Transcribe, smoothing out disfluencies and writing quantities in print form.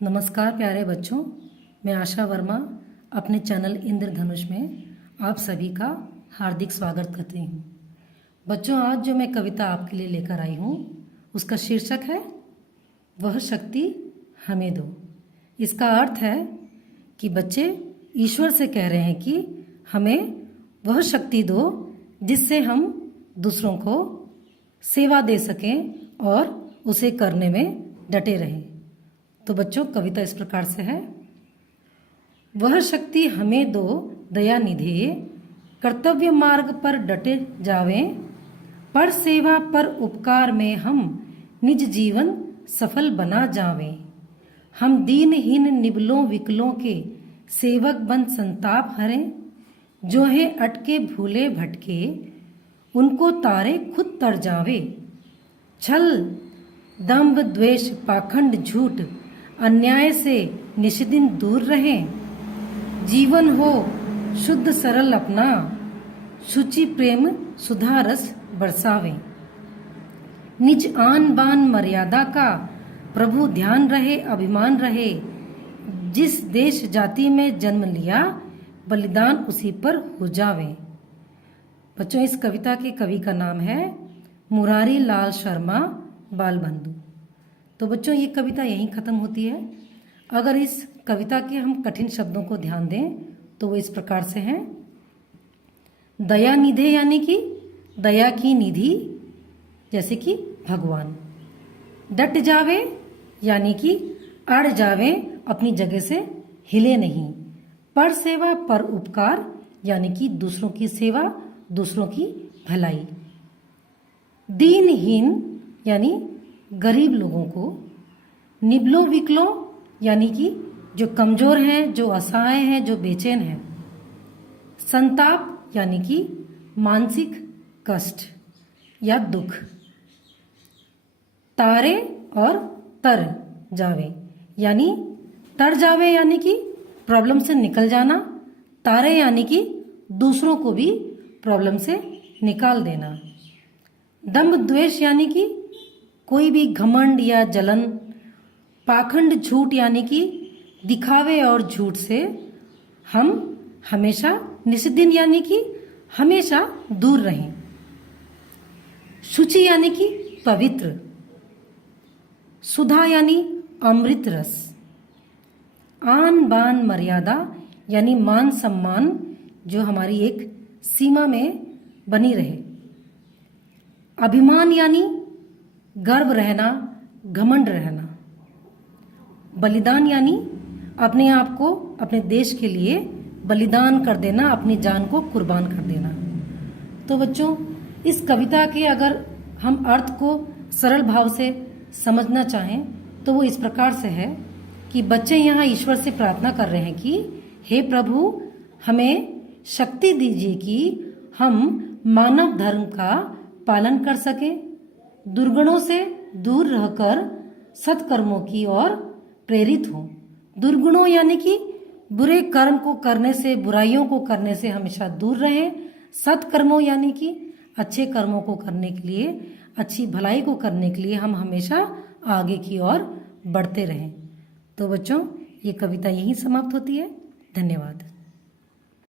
नमस्कार प्यारे बच्चों, मैं आशा वर्मा अपने चैनल इंद्रधनुष में आप सभी का हार्दिक स्वागत करती हूँ। बच्चों, आज जो मैं कविता आपके लिए लेकर आई हूँ उसका शीर्षक है वह शक्ति हमें दो। इसका अर्थ है कि बच्चे ईश्वर से कह रहे हैं कि हमें वह शक्ति दो जिससे हम दूसरों को सेवा दे सकें और उसे करने में डटे रहें। तो बच्चों, कविता इस प्रकार से है। वह शक्ति हमें दो दया निधे, कर्तव्य मार्ग पर डटे जावें, पर सेवा पर उपकार में हम निज जीवन सफल बना जावें। हम दीनहीन निबलों विकलों के सेवक बन संताप हरें, जो है अटके भूले भटके उनको तारे खुद तर जावे। छल दंभ द्वेष पाखंड झूठ अन्याय से निष्दिन दूर रहें, जीवन हो शुद्ध सरल अपना, शुचि प्रेम सुधा रस बरसावें। निज आन बान मर्यादा का प्रभु ध्यान रहे अभिमान रहे, जिस देश जाति में जन्म लिया बलिदान उसी पर हो जावे। बच्चों, इस कविता के कवि का नाम है मुरारी लाल शर्मा बालबंधु। तो बच्चों, ये कविता यहीं ख़त्म होती है। अगर इस कविता के हम कठिन शब्दों को ध्यान दें तो वो इस प्रकार से हैं। दया निधे यानी कि दया की निधि, जैसे कि भगवान। डट जावे यानी कि अड़ जावे, अपनी जगह से हिले नहीं। पर सेवा पर उपकार यानी कि दूसरों की सेवा, दूसरों की भलाई। दीनहीन यानी गरीब लोगों को। निबलों विकलों यानी कि जो कमजोर हैं, जो असहाय हैं, जो बेचैन हैं। संताप यानी कि मानसिक कष्ट या दुख। तारे और तर जावे यानी तर जावे यानी कि प्रॉब्लम से निकल जाना। तारे यानी कि दूसरों को भी प्रॉब्लम से निकाल देना। दंभ द्वेष यानी कि कोई भी घमंड या जलन। पाखंड झूठ यानी कि दिखावे और झूठ से हम हमेशा निष्दिन यानी कि हमेशा दूर रहें। शुचि यानी कि पवित्र। सुधा यानी अमृत रस। आन बान मर्यादा यानी मान सम्मान, जो हमारी एक सीमा में बनी रहे। अभिमान यानी गर्व रहना, घमंड रहना। बलिदान यानी अपने आप को अपने देश के लिए बलिदान कर देना, अपनी जान को कुर्बान कर देना। तो बच्चों, इस कविता के अगर हम अर्थ को सरल भाव से समझना चाहें तो वो इस प्रकार से है कि बच्चे यहाँ ईश्वर से प्रार्थना कर रहे हैं कि हे प्रभु, हमें शक्ति दीजिए कि हम मानव धर्म का पालन कर सकें, दुर्गुणों से दूर रहकर सत्कर्मों की ओर प्रेरित हों। दुर्गुणों यानी कि बुरे कर्म को करने से, बुराइयों को करने से हमेशा दूर रहें। सत्कर्मों यानी कि अच्छे कर्मों को करने के लिए, अच्छी भलाई को करने के लिए हम हमेशा आगे की ओर बढ़ते रहें। तो बच्चों, ये कविता यहीं समाप्त होती है। धन्यवाद।